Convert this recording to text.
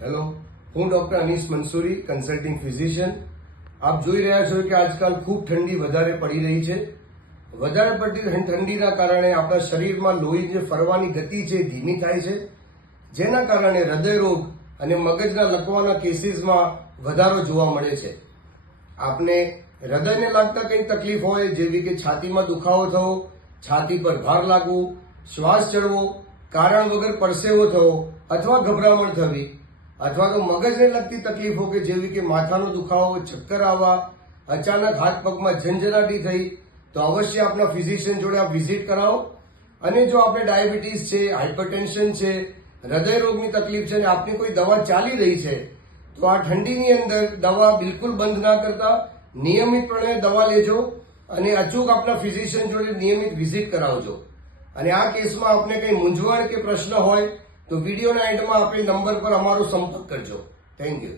Hello, હું doctor Anees Mansuri, consulting physician. આપ જોઈ રહ્યા છો કે આજકાલ ખૂબ ઠંડી વધારે પડી રહી છે. વધારે પડતી ઠંડીના કારણે આપણા શરીરમાં લોહી જે ફરવાની ગતિ છે ધીમી થાય છે, જેના કારણે હૃદયરોગ અને મગજના લકવાના કેસીસમાં વધારો જોવા મળે છે. આપને હૃદયને લાગતા કંઈ તકલીફ હોય, જેવી કે છાતીમાં દુખાવો થવો, છાતી પર ભાર લાગવું, શ્વાસ ચડવો, કારણ વગર પરસેવો થવો અથવા ગભરામણ થવી, અથવા તો મગજને લગતી તકલીફો કે જેવી કે માથાનો દુખાવો, ચક્કર આવવા, અચાનક હાથ પગમાં ઝંઝનાટી થઈ, તો અવશ્ય આપના ફિઝિશિયન જોડે આપ વિઝિટ કરાવો. અને જો આપણે ડાયાબિટીસ છે, હાઇપરટેન્શન છે, હૃદય રોગની તકલીફ છે અને આપની કોઈ દવા ચાલી રહી છે, તો આ ઠંડીની અંદર દવા બિલકુલ બંધ ના કરતા નિયમિતપણે દવા લેજો અને અચૂક આપના ફિઝિશિયન જોડે નિયમિત વિઝિટ કરાવજો. અને આ કેસમાં આપને કંઈ મૂંઝવણ કે પ્રશ્ન હોય તો વિડીયોના એન્ડમાં આપેલ નંબર પર અમારો સંપર્ક કરજો. Thank you.